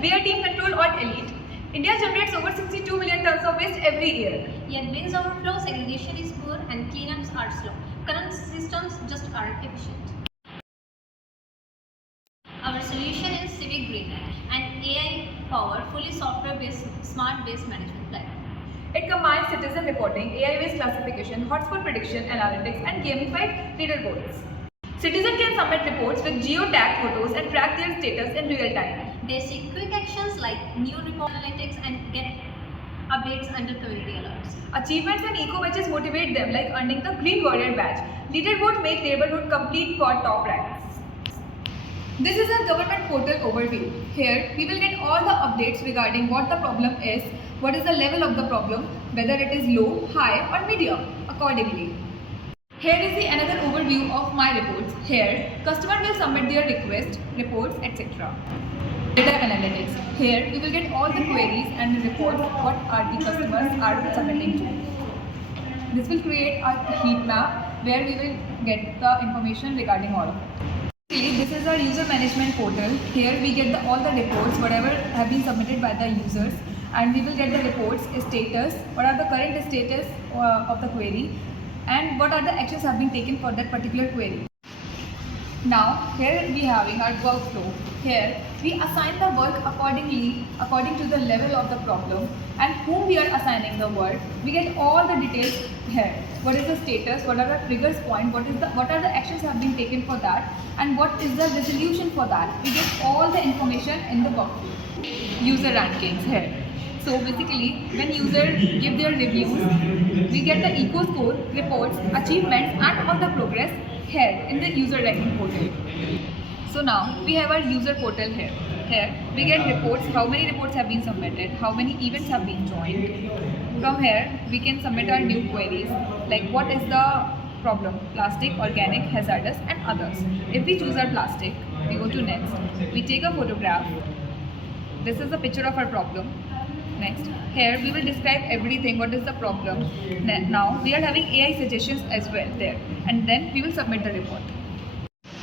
We are team control or elite. India generates over 62 million tons of waste every year. Yet waste overflow, segregation is poor and cleanups are slow. Current systems just aren't efficient. Our solution is Civic Green, an AI-powered, fully software-based, smart waste management platform. It combines citizen reporting, AI waste classification, hotspot prediction, analytics, and gamified leaderboards. Citizens can submit reports with geo-tagged photos and track their status in real time. They see quick actions like new report analytics and get updates under community alerts. Achievements and eco-badges motivate them, like earning the Green Warrior badge. Leaderboards make neighborhood complete for top ranks. This is a government portal overview. Here, we will get all the updates regarding what the problem is, what is the level of the problem, whether it is low, high or medium, accordingly. Here is the another overview of my reports. Here, customer will submit their request, reports, etc. Data analytics. Here, we will get all the queries and the reports what are the customers are submitting to. This will create a heat map where we will get the information regarding all. This is our user management portal. Here we get all the reports, whatever have been submitted by the users, and we will get the reports, status, what are the current status of the query, and what are the actions have been taken for that particular query. Now, here we having our workflow. Here, we assign the work according to the level of the problem and whom we are assigning the work. We get all the details here. What is the status? What are the triggers point? What are the actions have been taken for that? And what is the resolution for that? We get all the information in the workflow. User rankings here. So basically, when users give their reviews, we get the eco score, reports, achievements, and all the progress here in the user ranking portal. So now we have our user portal here. Here we get reports, how many reports have been submitted, how many events have been joined. From here we can submit our new queries like what is the problem, plastic, organic, hazardous and others. If we choose our plastic, we go to next, we take a photograph. This is the picture of our problem. Next, here we will describe everything, what is the problem. Now we are having AI suggestions as well there, and then we will submit the report.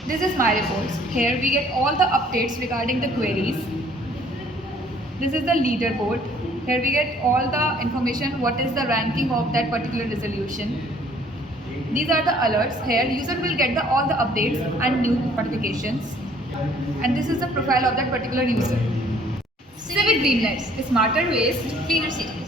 This is my reports. Here we get all the updates regarding the queries. This is the leaderboard. Here we get all the information, what is the ranking of that particular resolution. These are the alerts. Here user will get all the updates and new notifications. And this is the profile of that particular user. Civic Green Lights, smarter waste, Cleaner city.